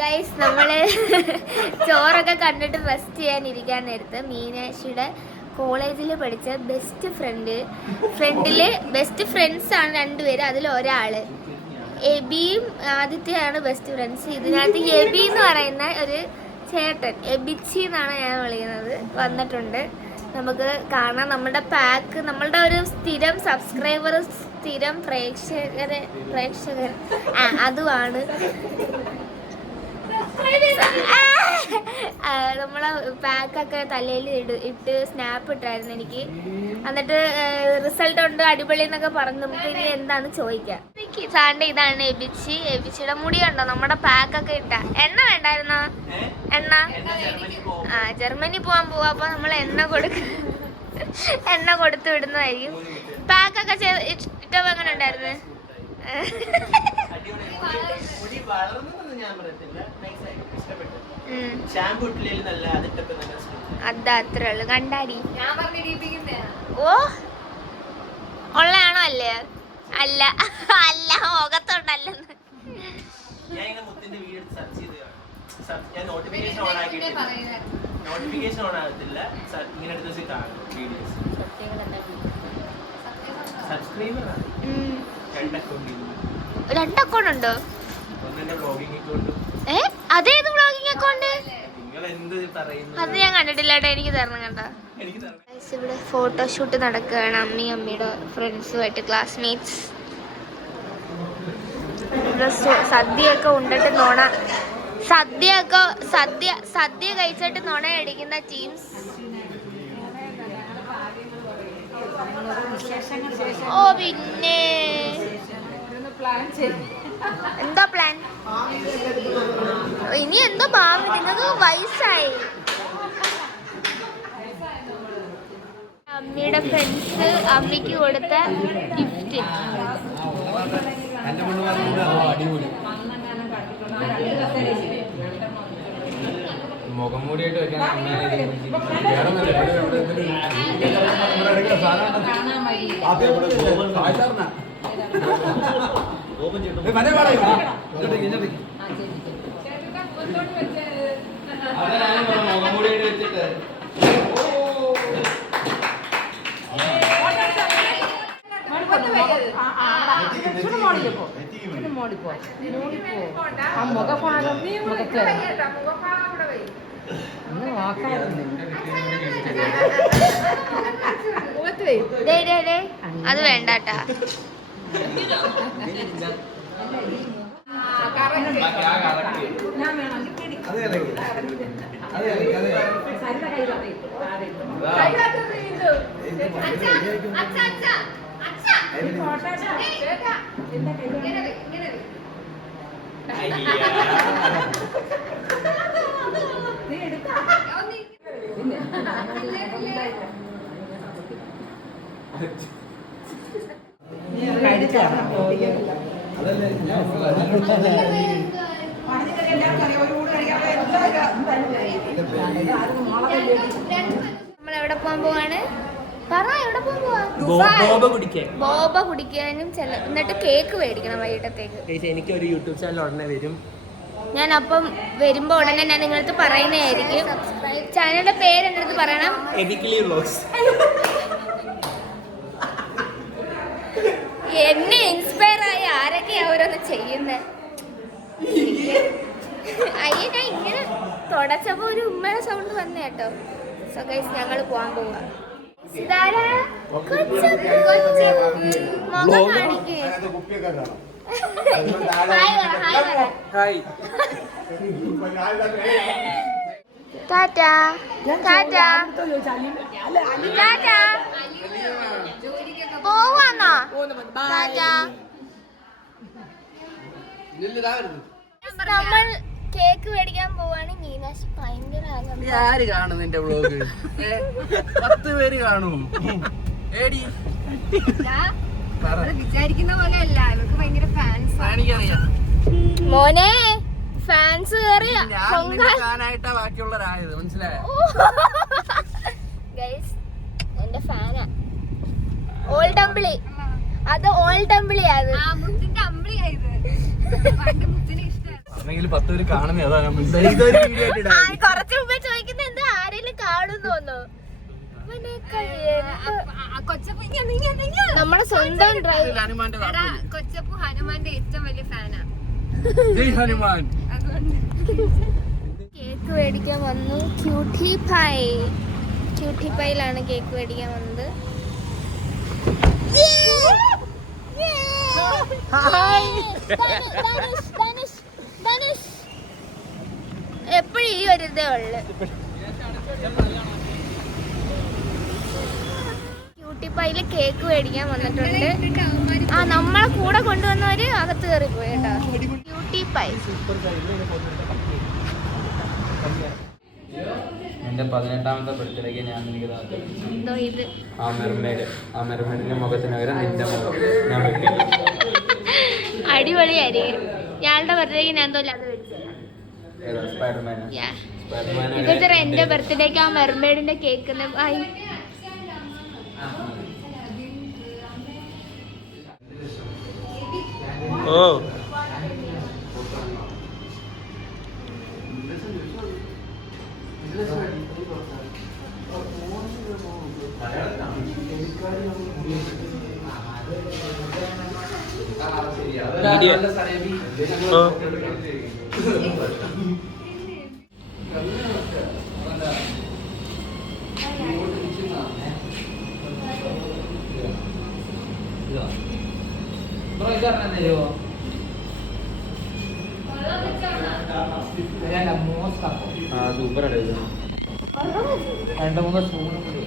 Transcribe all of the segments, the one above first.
Guys നമ്മള് ചോറൊക്കെ കണ്ടിട്ട് റെസ്റ്റ് ചെയ്യാനിരിക്കാൻ നേരത്ത് മീനാക്ഷിയുടെ കോളേജിൽ പഠിച്ച ബെസ്റ്റ് ഫ്രണ്ട്സ് ആണ് രണ്ടുപേര്. അതിൽ ഒരാള് എബിയും ആദിത്യയാണ് ബെസ്റ്റ് ഫ്രണ്ട്സ്. ഇതിനകത്ത് എബി എന്ന് പറയുന്ന ഒരു ചേട്ടൻ, എബിച്ചി എന്നാണ് ഞാൻ വിളിക്കുന്നത്, വന്നിട്ടുണ്ട്. നമുക്ക് കാണാം നമ്മുടെ പാക്ക്. നമ്മളുടെ ഒരു സ്ഥിരം സബ്സ്ക്രൈബർ, സ്ഥിരം പ്രേക്ഷകർ അതുമാണ്. നമ്മളെ പാക്കൊക്കെ തലയിൽ ഇട്ട് സ്നാപ്പ് ഇട്ടായിരുന്നു എനിക്ക്. എന്നിട്ട് റിസൾട്ട് ഉണ്ട് അടിപൊളി എന്നൊക്കെ പറഞ്ഞു. നമുക്ക് ഇനി എന്താന്ന് ചോദിക്കാം. സാറിന്റെ ഇതാണ് എബിച്ചിയുടെ മുടി കണ്ടോ? നമ്മുടെ പാക്കൊക്കെ ഇട്ട എണ്ണ വേണ്ടായിരുന്നോ? എണ്ണ ജർമ്മനി പോവാൻ പോവാ. അപ്പൊ നമ്മൾ എണ്ണ കൊടുത്തു വിടുന്നതായിരിക്കും. പാക്കൊക്കെ ഇട്ടപ്പോ എങ്ങനെ ഉണ്ടായിരുന്നു? അത്രേ ഉള്ളു. കണ്ടാടി ഓ ഉള്ളയാണോ? അല്ലേ അല്ല അല്ല മുഖത്തുണ്ടല്ലെന്ന്. രണ്ട് അക്കൗണ്ട് ഉണ്ടോ? അതേത് വ്ളോഗിങ് അക്കൗണ്ട്? അത് ഞാൻ കണ്ടിട്ടില്ല കേട്ടോ. എനിക്ക് തരണം കണ്ട. ഇവിടെ ഫോട്ടോഷൂട്ട് നടക്കുകയാണ്. അമ്മയുടെ ഫ്രണ്ട്സുമായിട്ട്, ക്ലാസ്മേറ്റ്സ്. സദ്യയൊക്കെ ഉണ്ടിട്ട് സദ്യ കഴിച്ചിട്ട് നുണയടിക്കുന്ന ടീംസ്. ഓ പിന്നെ എന്താ പ്ലാൻ? ഇനി എന്താ ഭാവി? നിങ്ങൾക്ക് വയസ്സായി. അമ്മയുടെ ഫ്രണ്ട്സ് അമ്മയ്ക്ക് കൊടുത്ത ഗിഫ്റ്റ്. മുഖംമൂടിയായിട്ട് വെച്ചിട്ട് അത് വേണ്ടാട്ടാ. നമ്മളെവിടെ പോകാൻ പോവാണ്? പറ, എവിടെ പോകാൻ പോവാ? ബോബ കുടിക്കാനും എന്നിട്ട് കേക്ക് മേടിക്കണം വൈകിട്ടത്തേക്ക്. എനിക്ക് ഒരു യൂട്യൂബ് ചാനൽ ഉടനെ വരും. ഞാൻ അപ്പം വരുമ്പോ ഉടനെ ഞാൻ നിങ്ങളടുത്ത് പറയുന്നതായിരിക്കും. ചാനലിന്റെ പേര് എൻ്റെ അടുത്ത് പറയണം. എന്നെ ഇൻസ്പയർ ആയി ആരൊക്കെയാ ഓരോന്ന് ചെയ്യുന്നത്. അയ്യ, ഞാൻ ഇങ്ങനെ തുടച്ചപ്പോ ഒരു ഉമ്മയുടെ സൗണ്ട് വന്നേ കേട്ടോ. സോ ഗൈസ്, ഞങ്ങൾ പോവാൻ പോവാ. പോവാന്നോ? നമ്മൾ കേക്ക് മേടിക്കാൻ പോവാണ്. മീനാക്ഷി ഭയങ്കര ആര് കാണും നിന്റെ വ്ലോഗ്? 10 പേര് കാണും. വിചാരിക്കുന്ന പോലെ അല്ല, ഇവർക്ക് ഭയങ്കര ഫാൻസ്. മോനെ ഫാൻസ് ഫാനായിട്ടാ ബാക്കിയുള്ളവരായത്, മനസ്സിലായോ? ഗൈസ്, എന്റെ ഫാനാ. ഓൾഡ് അമ്പിളി, അത് ഓൾഡ് അമ്പിളിയാ. അത് 10 പേര് കാണുന്നേ അതാ ഞാൻ കുറച്ച് മുമ്പേ ചോദിക്കുന്ന എന്താ ആരെങ്കിലും കാണുന്നോന്നോ. നമ്മുടെ സ്വന്തം ഡ്രൈവ്. കൊച്ചപ്പു ഹനുമാന്റെ ഏറ്റവും വലിയ ഫാനാ. ഹനുമാൻ. കേക്ക് മേടിക്കാൻ വന്നു. ക്യൂട്ടി പൈയിലാണ് കേക്ക് മേടിക്കാൻ വന്നത്. എപ്പോഴും ഈ ഒരു ഇതേ ഉള്ളു. ക്യൂട്ടി പൈയില് കേക്ക് മേടിക്കാൻ വന്നിട്ടുണ്ട്. നമ്മളെ കൂടെ കൊണ്ടുവന്നവര് അകത്ത് കയറി പോയി കേട്ടോ. ക്യൂട്ടി പൈ എന്റെ 18ാമത്തെ ബർത്ത്ഡേക്ക് ഞാൻ എന്തോ ഇത് ആ മെർമേഡിന്റെ മുഖത്തിനകരം നിന്റെ മുഖം ഞാൻ വെക്കും. അടിപൊളിയായിരിക്കും. ഞാളുടെ ബർത്ത്ഡേക്ക് ഞാൻ എന്തോ അത് മേടിച്ചത്. ഇതൊക്കെ എന്റെ ബർത്ത്ഡേക്ക് ആ മെർമേഡിന്റെ കേക്ക് ഓ സൂപ്പർ അടിപൊളി. 2-3 സ്പൂണും കൂടി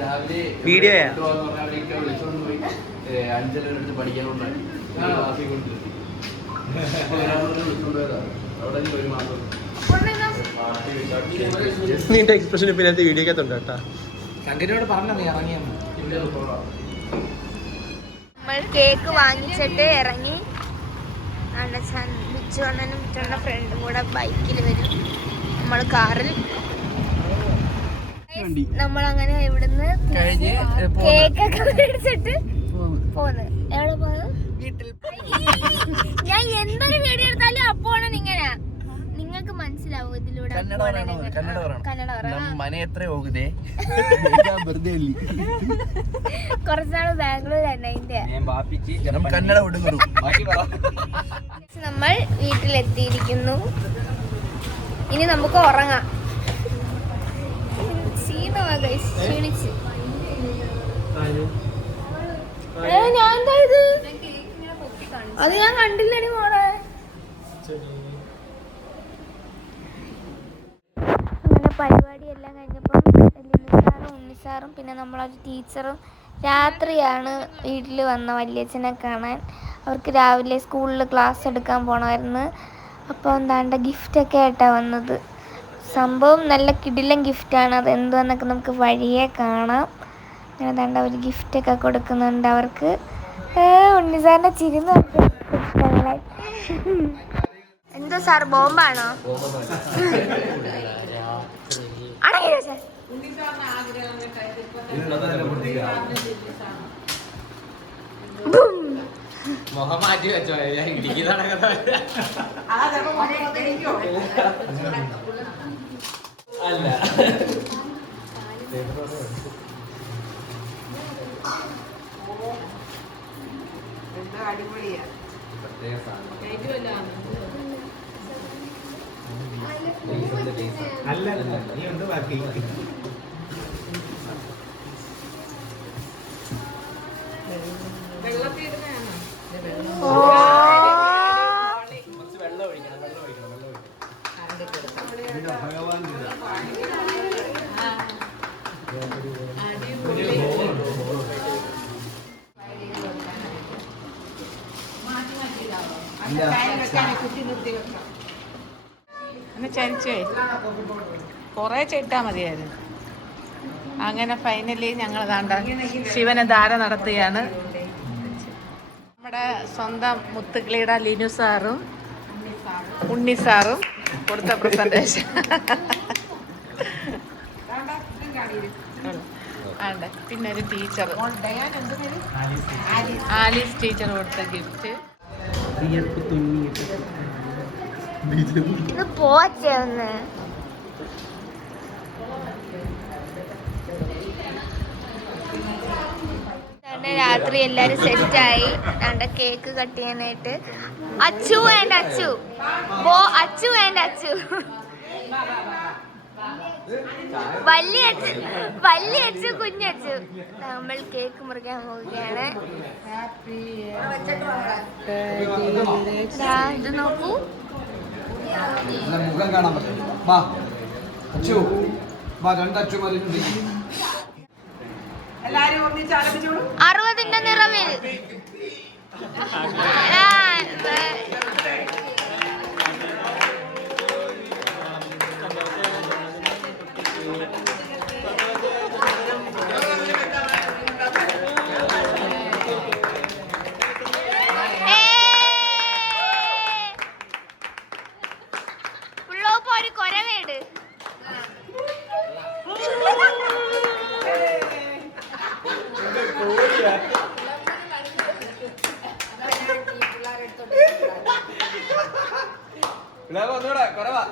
രാവിലെ വീഡിയോ വിളിച്ചോണ്ട് പോയി 5 അടുത്ത് പഠിക്കാനുണ്ടായി. നിന്റെ എക്സ്പ്രഷൻ പിന്നെ വീഡിയോക്കകത്തുണ്ട് കേട്ടാ. ശങ്കരനോട് പറഞ്ഞ നീ ഇറങ്ങിയെന്ന്. നമ്മൾ കേക്ക് വാങ്ങിച്ചിട്ട് ഇറങ്ങി. ബിച്ചുവണ്ണനും ബിച്ചുവണ്ണ ഫ്രണ്ടും കൂടെ ബൈക്കിൽ വരും, നമ്മൾ കാറിൽ. നമ്മളങ്ങനെ ഇവിടുന്ന് കേക്കൊക്കെ മേടിച്ചിട്ട് പോന്ന്. എവിടെ പോയത്? ഞാൻ എന്തൊരു വീഡിയോ എടുത്താലും അപ്പോഴാണ് ഇങ്ങനെ നിങ്ങൾക്ക് മനസ്സിലാവും. ഇതിലൂടെ കന്നഡ കുറച്ചാള് ബാംഗ്ലൂർ തന്നെ. നമ്മൾ വീട്ടിലെത്തിയിരിക്കുന്നു. ഇനി നമുക്ക് ഉറങ്ങാം. ക്ഷീണിച്ച് ഞാൻ എന്താ ഇത്? അത് ഞാൻ കണ്ടില്ലടി മോളെ. അങ്ങനെ പരിപാടിയെല്ലാം കഴിഞ്ഞപ്പം ലിനുസാറും ഉണ്ണിസാറും പിന്നെ നമ്മളൊരു ടീച്ചറും രാത്രിയാണ് വീട്ടിൽ വന്ന വല്യച്ഛനെ കാണാൻ. അവർക്ക് രാവിലെ സ്കൂളിൽ ക്ലാസ് എടുക്കാൻ പോകണമായിരുന്നു. അപ്പോൾ എന്താണ്ട് ഗിഫ്റ്റൊക്കെ ആയിട്ടാണ് വന്നത്. സംഭവം നല്ല കിടിലൻ ഗിഫ്റ്റാണ്. അത് എന്തുവെന്നൊക്കെ നമുക്ക് വഴിയെ കാണാം. അങ്ങനെ എന്താണ്ട് ഒരു ഗിഫ്റ്റൊക്കെ കൊടുക്കുന്നുണ്ട് അവർക്ക്. ഉണ്ണിസാറിൻ്റെ ചിരിന്ന് എന്തോ സാർ ബോംബാണോ? അടങ്ങിയോ സാർ? മുഖം മാറ്റി വെച്ചോ. അല്ല അടിപൊളിയാ. ചരിച്ചേ കുറേ ചിട്ടാ മതിയായിരുന്നു. അങ്ങനെ ഫൈനലി ഞങ്ങൾ ദാണ്ട ശിവനെ ധാര നടത്തുകയാണ്. നമ്മുടെ സ്വന്തം മുത്തുക്കിളിയുടെ ലിനു സാറും ഉണ്ണിസാറും കൊടുത്ത പ്രസന്റേഷൻ. ആണ്ട് പിന്നെ ഒരു ടീച്ചർ ആലീസ് ടീച്ചർ കൊടുത്ത ഗിഫ്റ്റ്. ഇത് പോച്ചൊന്ന് രാത്രി എല്ലാരും സെറ്റായി. കേക്ക് കട്ട് ചെയ്യാനായിട്ട് അച്ചു ആൻഡ് അച്ചു അച്ചു ആൻഡ് അച്ചു വലിയ അച്ചു കുഞ്ഞച്ചു. നമ്മൾ കേക്ക് മുറിക്കാൻ പോവുകയാണ്. ഇത് നോക്കൂ. മുഖം കാണാൻ പറ്റും. അച്ചു രണ്ടച്ചു മതി. 60ന്റെ നിറവിൽ ഉള്ളോപ്പോ ഒരു കൊരവേട്. ഒന്നുകൂടെ കുറവാ.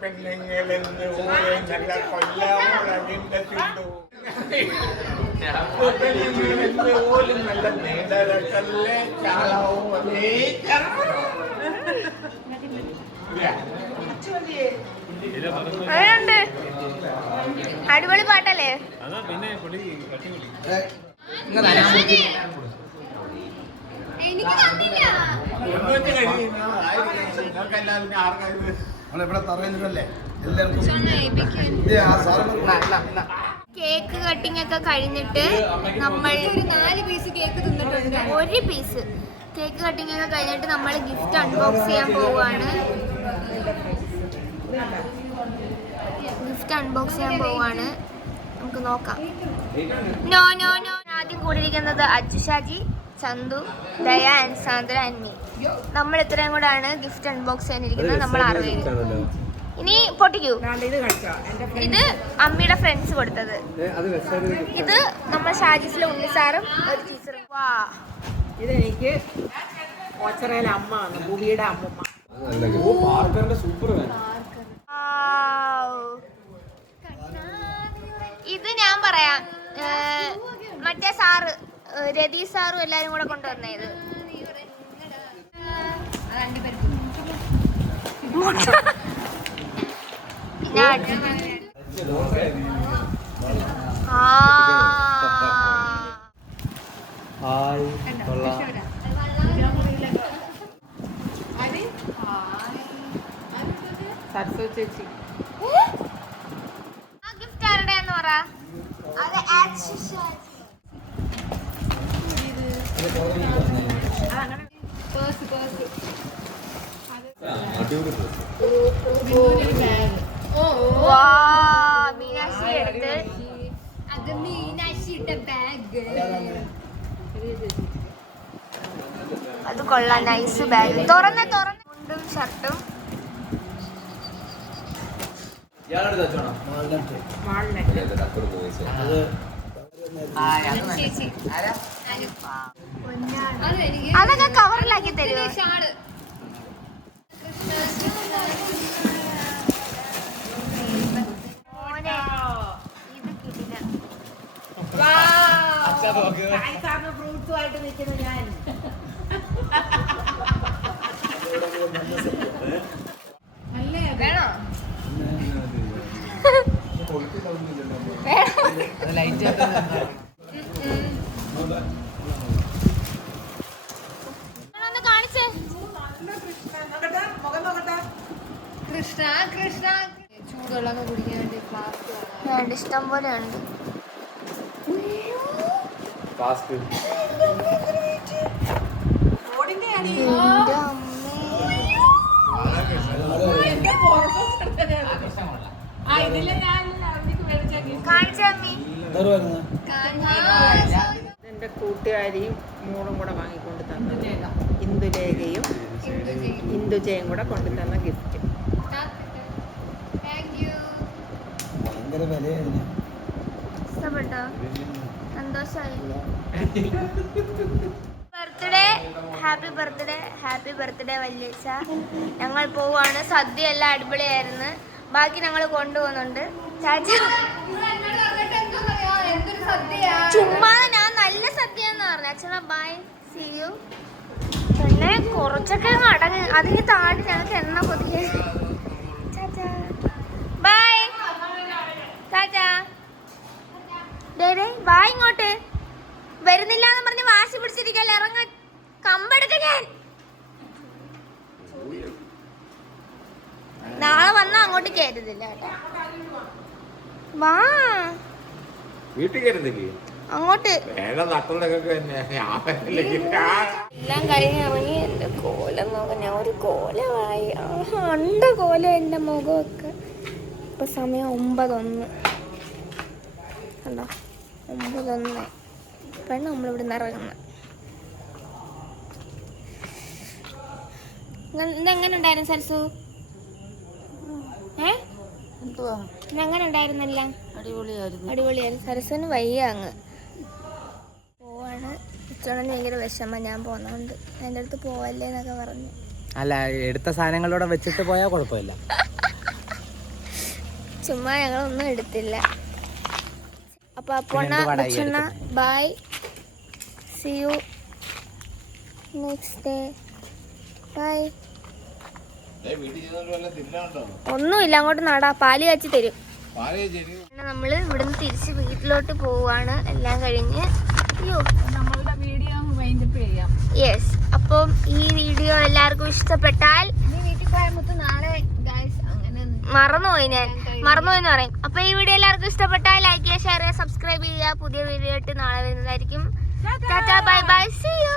പെണ്ണുങ്ങളെന്ന് നല്ല കൊല്ലാവിന്റെ ചുണ്ടു പോലും നല്ല നീണ്ടരക്കല്ലേ ചാളവും അങ്ങനെയുണ്ട്. അടിപൊളി പാട്ടല്ലേ? എനിക്ക് തന്നില്ല. കേക്ക് കട്ടിംഗ് ഒക്കെ കഴിഞ്ഞിട്ട് നമ്മൾ 4 പീസ് കേക്ക് തിന്നിട്ടുണ്ട്. 1 പീസ് കേക്ക് കട്ടിംഗ് ഒക്കെ കഴിഞ്ഞിട്ട് നമ്മൾ ഗിഫ്റ്റ് അൺബോക്സ് ചെയ്യാൻ പോവുകയാണ്. നമുക്ക് നോക്കാം. നോ ആദ്യം കൂടിയിരിക്കുന്നത് അച്ചുഷാജി, ചന്തു, ദയ ആൻഡ് സാന്ദ്ര ആൻഡ് മീ. നമ്മൾ ഇത്രയും കൂടാണ് ഗിഫ്റ്റ് അൺബോക്സ് ചെയ്യാനിരിക്കുന്നത്. നമ്മൾ 6 പേര്. ഇനി പൊട്ടിക്കൂ. ഇത് അമ്മയുടെ ഫ്രണ്ട്സ് കൊടുത്തത്. ഇത് നമ്മൾ ഷാജിസിലെ ഉണ്ണിസാറും ഒരു ടീച്ചറും. വാ, ഇതെനിക്ക് ഓച്ചറയിലെ അമ്മ ഭൂമിയുടെ അമ്മമ്മ. ഇത് ഞാൻ പറയാം, മറ്റേ സാറ് രതീഷ് സാറും എല്ലാരും കൂടെ കൊണ്ടുവന്നേ. ഇത് സരസ്വതി ചേച്ചി. ഗിഫ്റ്റ് ആരുടെയെന്ന് പറ. അത് മീനാക്ഷി എടുത്ത്. അത് മീനാക്ഷിയുടെ ബാഗ്. അത് കൊള്ളാം, നൈസ് ബാഗ്. തുറന്ന് മുണ്ടും ഷർട്ടും. അതൊക്കെ കവറിലാക്കി തരുമോ? ഫ്രൂട്ട്സുമായിട്ട് നിൽക്കുന്ന ഞാൻ. വേണോ? അത് ലൈറ്റ് ഒന്ന് കാണിച്ചേ. മുഖം നോക്കട്ടെ. കൃഷ്ണ കൃഷ്ണ ചൂടുവെള്ളം കുടിക്കാൻ വേണ്ടി ഫ്ലാസ്ക് വേണ്ട, ഇഷ്ടം പോലെ ഉണ്ട്. ടാസ്ക് എന്റെ അമ്മേ. കാണിച്ചേ അമ്മി. എൻ്റെ കൂട്ടുകാരിയും മോളും കൂടെ വാങ്ങിക്കൊണ്ട് തന്നത് ഇന്ദുലേഖയും ഇന്ദുജയും കൂടെ കൊണ്ടുതന്ന ഗിഫ്റ്റ്. ഇഷ്ടപ്പെട്ടോ? സന്തോഷായില്ലേ? Birthday, happy birthday, happy birthday വല്യച്ഛ. ഞങ്ങൾ പോവാണ്. സദ്യ എല്ലാം അടിപൊളിയായിരുന്നു. ബാക്കി ഞങ്ങൾ കൊണ്ടുപോകുന്നുണ്ട്. ചുമ്മാ ഞാൻ നല്ല സദ്യ എന്ന് പറഞ്ഞു. അച്ഛനാ ബൈ, സീ യു. പിന്നെ കുറച്ചൊക്കെ അടങ്ങ് അതിന് താഴെ ഞങ്ങൾക്ക് എണ്ണ പൊതിയെ. ബൈ ചാച്ചാ. വാ ഇങ്ങോട്ട്. വരുന്നില്ല എന്ന് പറഞ്ഞ് വാശി പിടിച്ചിരിക്കല്ലേ, ഇറങ്ങ. കമ്പെടുക്ക. ഞാൻ നാളെ വന്നാ അങ്ങോട്ട് കയറ്റുന്നില്ല കേട്ടോ. വാ വീട്ടിൽ കയറുന്നില്ലേ? അങ്ങോട്ട്. വേറെ നട്ടുള്ളതൊക്കെ തന്നെ എല്ലാം കഴിഞ്ഞ് ഇറങ്ങി. എന്റെ കോലം നോക്കാം. ഞാൻ ഒരു കോലമായി. അണ്ട കോലം എന്റെ മുഖമൊക്കെ. ഇപ്പൊ സമയം 9:01. കണ്ടോ, 9:01. ഇപ്പോഴാണ് നമ്മളിവിടെ നിന്ന് ഇറങ്ങുന്നത്. ഇതെങ്ങനെ ഉണ്ടായിരുന്നു സരസു? ഇന്നെങ്ങനെ ഉണ്ടായിരുന്നല്ല? അടിപൊളിയായിരുന്നു. സരസുവിന് വയ്യ അങ്ങ് പോവാണ്. ഉച്ചവണ്ണം ഭയങ്കര വിഷമം ഞാൻ പോന്നോണ്ട്. എൻ്റെ അടുത്ത് പോവല്ലേ എന്നൊക്കെ പറഞ്ഞു. അല്ല, എടുത്ത സാധനങ്ങളോടെ വെച്ചിട്ട് പോയാൽ കുഴപ്പമില്ല. ചുമ്മാ ഞങ്ങളൊന്നും എടുത്തില്ല. അപ്പൊ അപ്പോണ bye, see you next day. Bye. ഒന്നുമില്ല, അങ്ങോട്ട് നടാ. പാല് കാച്ചി തരും. നമ്മള് ഇവിടുന്ന് തിരിച്ച് വീട്ടിലോട്ട് പോവാണ്. എല്ലാം കഴിഞ്ഞ്. അയ്യോ, നമ്മളുടെ വീഡിയോ വൈൻഡപ്പ് ചെയ്യാം. യെസ്. അപ്പം ഈ വീഡിയോ എല്ലാവർക്കും ഇഷ്ടപ്പെട്ടാൽ വീട്ടിൽ പോയാൽ നാളെ അങ്ങനെ മറന്നുപോയെന്ന് പറയും. അപ്പൊ ഈ വീഡിയോ എല്ലാവർക്കും ഇഷ്ടപ്പെട്ടാൽ ലൈക്ക് ചെയ്യുക, ഷെയർ ചെയ്യുക, സബ്സ്ക്രൈബ് ചെയ്യുക. പുതിയ വീഡിയോ ആയിട്ട് നാളെ വരുന്നതായിരിക്കും. Tata, bye bye, see U.